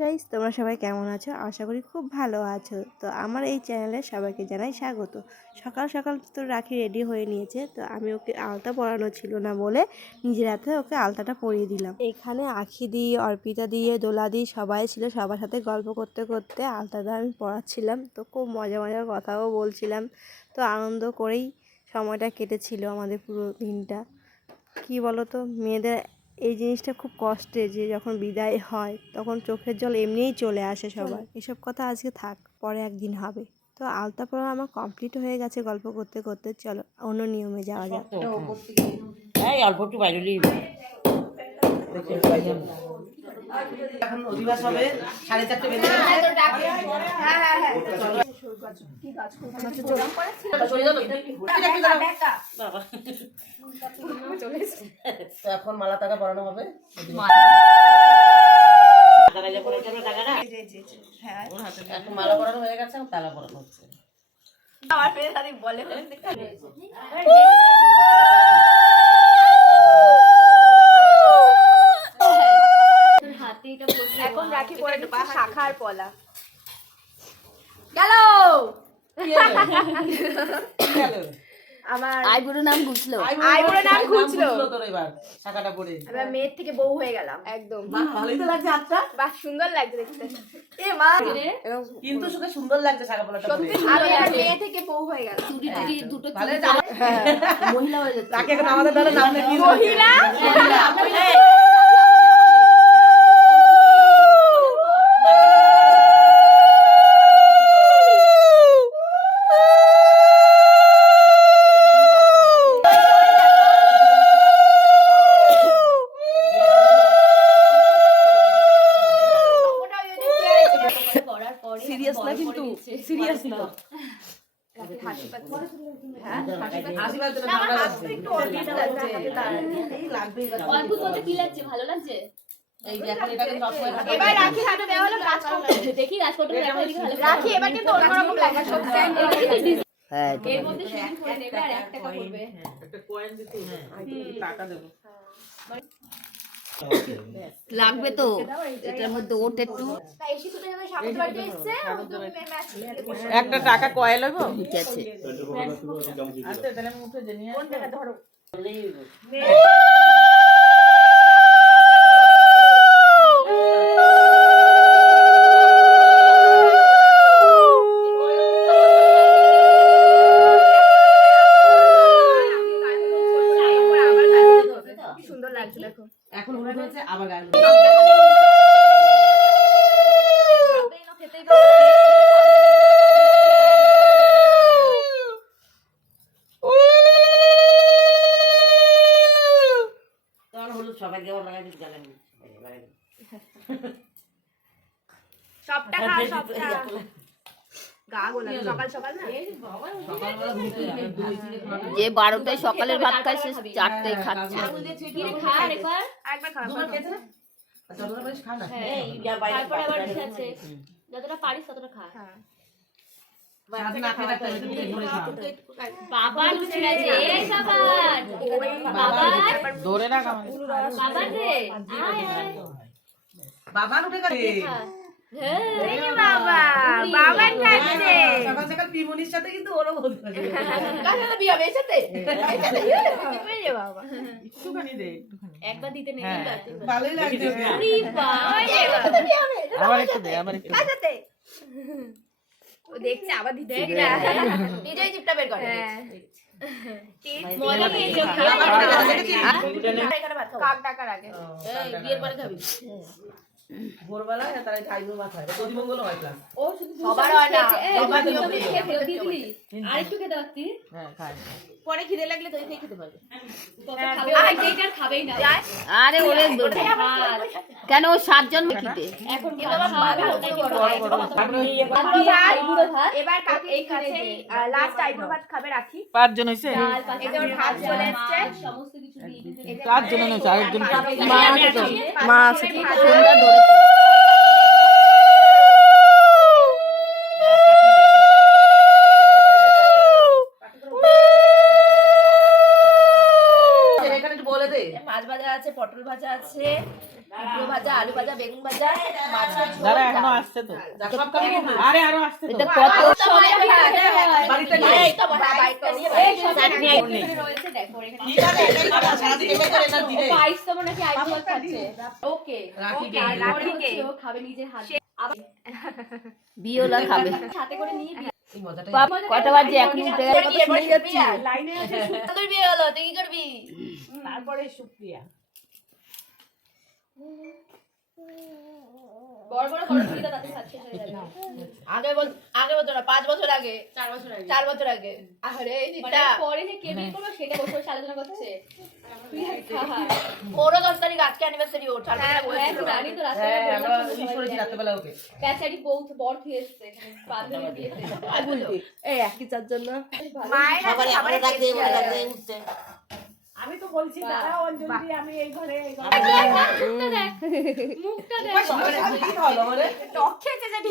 Guys তোমরা সবাই কেমন আছো? আশা করি খুব ভালো আছো। তো আমার এই চ্যানেলে সবাইকে জানাই স্বাগত। সকাল সকাল তো রাখি রেডি হয়ে নিয়েছে, তো আমি ওকে আলতা পরানো ছিল না বলে নিজের হাতে ওকে আলতাটা পরিয়ে দিলাম। এখানে আখি দিয়ে, অর্পিতা দিয়ে, দোলা দিয়ে সবাই ছিল, সবার সাথে গল্প করতে করতে আলতাটা আমি পড়াচ্ছিলাম তো খুব মজা মজার কথাও বলছিলাম। তো আনন্দ করেই সময়টা কেটেছিল আমাদের পুরো দিনটা। কি বলো তো মেয়েদের এই জিনিসটা খুব কষ্টের যে যখন বিদায় হয় তখন চোখের জল এমনিই চলে আসে সবার। এসব কথা আজকে থাক পরে একদিন হবে। তো আলতা পড়া আমার কমপ্লিট হয়ে গেছে গল্প করতে করতে চলো অন্য নিয়মে যাওয়া যাক। এই অল্প একটু বাইরে এখন অধিবাস হবে সাড়ে চারটে তো। বাবা। তো এখন মালা টাকা পরানো হবে। এখন মালা পরানো হয়ে গেছে তালা পরানো হচ্ছে এখন আমার আইবুড়ো নাম বুঝলো আইবুড়ো নাম খুঁজলো। তোর এবার শাখাটা পরে। এবার মেয়ের থেকে বউ হয়ে গেলাম। একদম। বাহ, ভালোই তো লাগছে হাতটা। বাহ সুন্দর লাগছে দেখতে। এ মা। কিন্তু সুখে সুন্দর লাগছে শাখা পলাটা পরে। আমি এবার মেয়ে থেকে বউ হয়ে গেলাম। টুরি দুটো ভালো? করে মহিলা হয়ে যাচ্ছে। তাকে এখন আমাদের দ্বারা নাম লিখিয়ে মহিলা সিরিয়াস না কিন্তু সিরিয়াস না আশীর্বাদ দিলে ঠান্ডা লাগছে। এই লাগবে এবার। অদ্ভুত বলতে কি লাগছে? ভালো লাগছে? এবার রাখি হাতে দেওয়া হলো দেখি রাজকোট রাখি এবার কিন্তু অন্যরকম লাগবে সব এর মধ্যে নেবে আর এক টাকা পড়বে একটা কয়েন দিতে টাকা দেবো। লাগবে তো। এটার মধ্যে ওট একটু। একটা টাকা কয়েল হইব? ঠিক আছে। আচ্ছা তাহলে জেনে কোন জায়গা ধরো কি সুন্দর লাগছে দেখো এখন উঠে হচ্ছে আবার গান সবাইকে আবার লাগাই দিতে জানেন সবটা খা সবটা। যে বারোটায় সকালের ভাত খায় সে চারটায় খাচ্ছে। খেয়েছে না? আচ্ছা, যতটা পারিস ততটা খা। বাবার ছেড়ে যে বাবার বাবার ধরে রাখ বাবার রে উঠে গেছে। হ্যাঁ বাবা। বাবার কাছে। সকাল সকাল পিমনির সাথে কিন্তু ওরও হতে পারে। কার সাথে বিয়ে হবে? এর সাথে? এর সাথে? এই বাবা? একটুখানি দে একবার দিতে নেই ভালোই লাগছে উরি বাবা। ওই যে বিয়ে হবে? আবার একটু দে আবার একটু কার সাথে? ও দেখছে আবার দিতে নিজেই চিপটা বের করে ভাত খাব। কাক ডাকার আগে। বিয়ের পরে খাবি। তারা মাথায়। প্রতিমঙ্গল হয় ক্লাস সবার হয় না। সবার নিয়ম তুমি নেই। খেতে দিয়ে দিলি আরেকটু খেতে পারতি হ্যাঁ খাই। পরে খিদে লাগলে তুই খেয়ে খেতে পারবি। কত খাবে আর সেইটার খাবেই না। আরে ওরে কেন ও সাতজন খিদে এখন এবার কাকি এইখানে লাস্ট আইবুড়ো ভাত খাবে রাখি। পাঁচজন হয়েছে? ডাল পাঁচ ওর ভাত চলে এসছে। সমস্ত কিছু দিয়ে দিতে এই চারজন আরেকজন মা আছে মা আছে সন্ধ্যা ধরে এখানে একটু বলে দে মাছ ভাজা আছে পটল ভাজা আছে কুমড়ো ভাজা আলু ভাজা বেগুন ভাজা মাছের ঝোল দাঁড়া এখনও আসছে তো। সব খাবি আরে আরও আসছে তো। এটা কত বাড়িতে নিয়ে এই তো নিয়ে চাটনি রয়েছে, দেখো, এখানে করে তো মনে হয় কি খাচ্ছে। ওকে, ওকে, রাখি নিজের হাতে। খাবে। সাথে করে নিয়ে কটা বাজে? এখন উঠে গেছে। বিয়ে হলো তুই কি করবি? তারপরে সুপ্রিয়া। বড় বড় করো তাতে সাথে হয়ে যাবে আগে বল আগে বলতো না পাঁচ বছর আগে চার বছর আগে চার বছর আগে আরে এই মানে পরে যে কে বিয়ে করবে সেটা বসে বসে আলোচনা করছে তুই আর খা। ওরও দশ তারিখ আজকে অ্যানিভার্সারি ওর চার হ্যাঁ, বছর হ্যাঁ, বয়স। জানি তো রাস্তায় হ্যাঁ, বললাম আমরা তো ই সবাই করেছি জানে। রাত্রেবেলা ওকে। বেচারি বউ বর খেয়ে এসছে বান্ধবী বিয়েতে। এই একই চার জন্য মায়ের দিয়ে দিয়ে। আমি তো বলছি দাঁড়া অঞ্জলি আমি এই ঘরে এই ঘরে। মুখটা দেখ মুখটা দেখ? টক খেয়েছে জানি